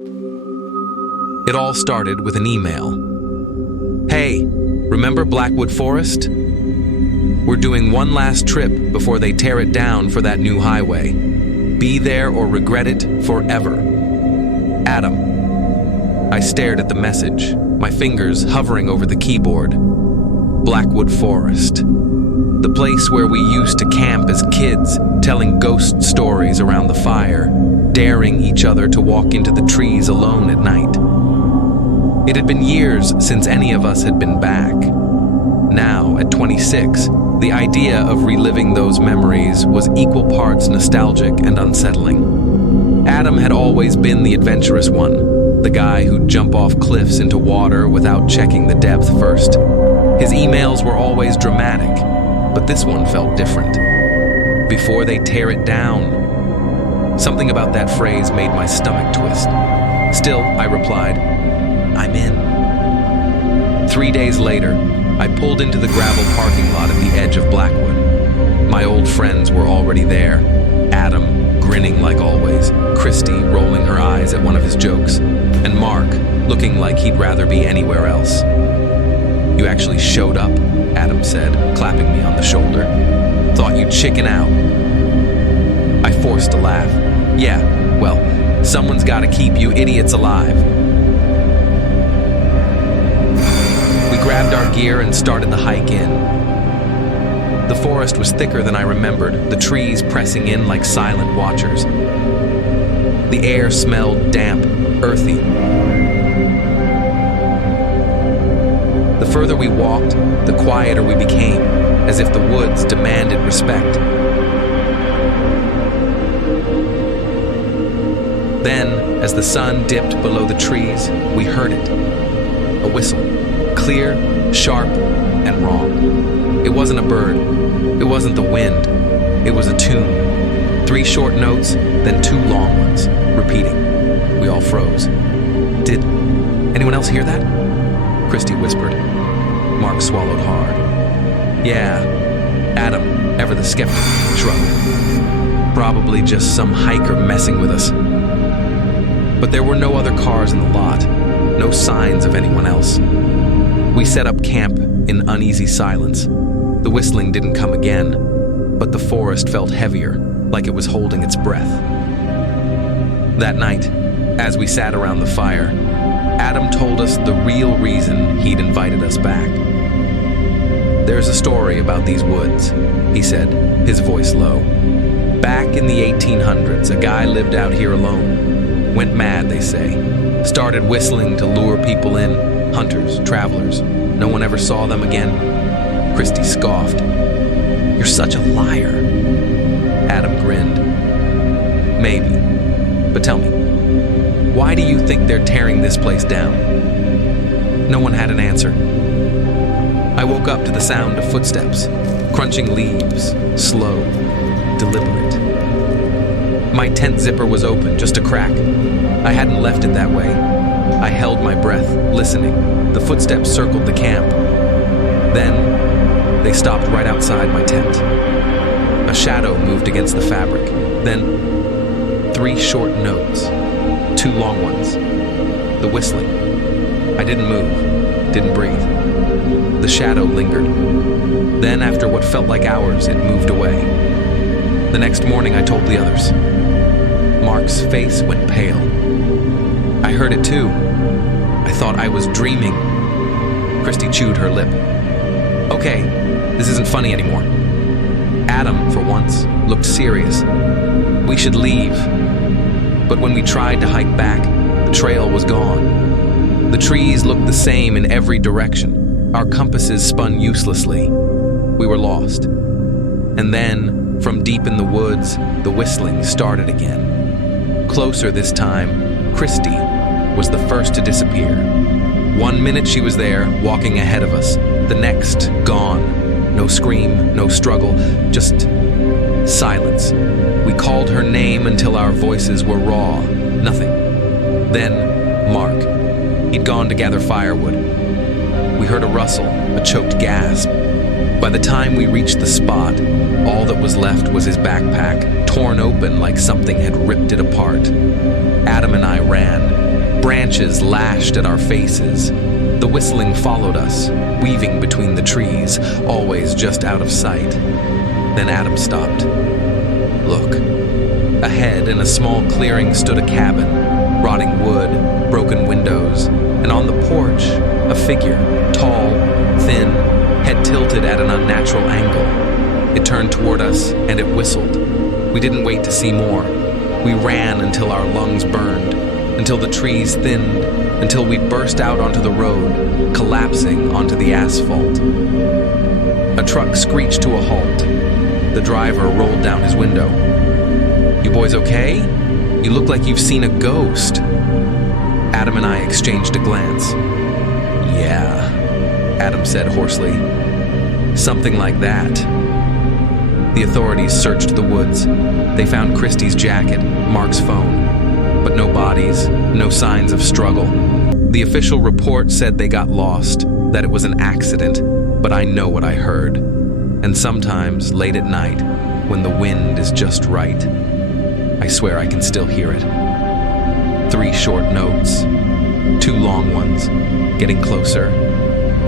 It all started with an email. "Hey, remember Blackwood Forest? We're doing one last trip before they tear it down for that new highway. Be there or regret it forever. Adam." I stared at the message, my fingers hovering over the keyboard. Blackwood Forest. The place where we used to camp as kids, telling ghost stories around the fire, daring each other to walk into the trees alone at night. It had been years since any of us had been back. Now, at 26, the idea of reliving those memories was equal parts nostalgic and unsettling. Adam had always been the adventurous one, the guy who'd jump off cliffs into water without checking the depth first. His emails were always dramatic, but this one felt different. Before they tear it down. Something about that phrase made my stomach twist. Still, I replied, "I'm in." 3 days later, I pulled into the gravel parking lot at the edge of Blackwood. My old friends were already there. Adam, grinning like always, Christy rolling her eyes at one of his jokes, and Mark, looking like he'd rather be anywhere else. "You actually showed up," Adam said, clapping me on the shoulder. "Thought you'd chicken out." I forced a laugh. "Yeah, well, someone's got to keep you idiots alive." We grabbed our gear and started the hike in. The forest was thicker than I remembered, the trees pressing in like silent watchers. The air smelled damp, earthy. The further we walked, the quieter we became, as if the woods demanded respect. Then, as the sun dipped below the trees, we heard it. A whistle. Clear, sharp, and wrong. It wasn't a bird. It wasn't the wind. It was a tune. 3 short notes, then 2 long ones, repeating. We all froze. "Did anyone else hear that?" Christy whispered. Mark swallowed hard. "Yeah." Adam, ever the skeptic, shrugged. "Probably just some hiker messing with us." But there were no other cars in the lot, no signs of anyone else. We set up camp in uneasy silence. The whistling didn't come again, but the forest felt heavier, like it was holding its breath. That night, as we sat around the fire, Adam told us the real reason he'd invited us back. "There's a story about these woods," he said, his voice low. "Back in the 1800s, a guy lived out here alone. Went mad, they say. Started whistling to lure people in, hunters, travelers. No one ever saw them again." Christy scoffed. "You're such a liar." Adam grinned. "Maybe. But tell me, why do you think they're tearing this place down?" No one had an answer. I woke up to the sound of footsteps, crunching leaves, slow, deliberate. My tent zipper was open, just a crack. I hadn't left it that way. I held my breath, listening. The footsteps circled the camp. Then, they stopped right outside my tent. A shadow moved against the fabric. Then, 3 short notes, 2 long ones. The whistling. I didn't move, didn't breathe. The shadow lingered. Then, after what felt like hours, it moved away. The next morning, I told the others. Mark's face went pale. "I heard it too. I thought I was dreaming." Christy chewed her lip. "Okay, this isn't funny anymore." Adam, for once, looked serious. "We should leave." But when we tried to hike back, the trail was gone. The trees looked the same in every direction. Our compasses spun uselessly. We were lost. And then, from deep in the woods, the whistling started again. Closer this time, Christy was the first to disappear. 1 minute she was there, walking ahead of us. The next, gone. No scream, no struggle, just silence. We called her name until our voices were raw. Nothing. Then, Mark. He'd gone to gather firewood. We heard a rustle, a choked gasp. By the time we reached the spot, all that was left was his backpack, torn open like something had ripped it apart. Adam and I ran. branches lashed at our faces. The whistling followed us, weaving between the trees, always just out of sight. Then Adam stopped. Look. Ahead, in a small clearing, stood a cabin, rotting wood, broken windows, and on the porch, a figure, tall, thin, head tilted at an unnatural angle. It turned toward us, and it whistled. We didn't wait to see more. We ran until our lungs burned, until the trees thinned, until we burst out onto the road, collapsing onto the asphalt. A truck screeched to a halt. The driver rolled down his window. "You boys okay? You look like you've seen a ghost." Adam and I exchanged a glance. "Yeah," Adam said hoarsely. "Something like that." The authorities searched the woods. They found Christie's jacket, Mark's phone, but no bodies, no signs of struggle. The official report said they got lost, that it was an accident, but I know what I heard. And sometimes, late at night, when the wind is just right, I swear I can still hear it. 3 short notes, 2 long ones, getting closer,